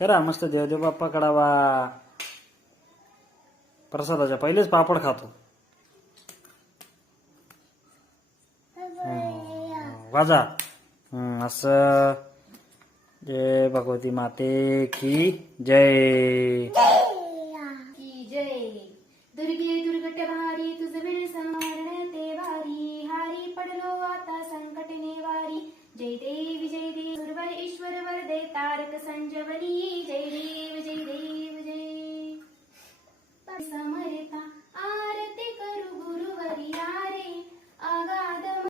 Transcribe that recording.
करा मस्त देवदेव बाप्पा कडावा. प्रसादाच्या पहिलेच पापड खातो. वाजा. असं. जय भगवती माते की जय. की जय. दुर्गे दुर्गट भारी तुझ वेळ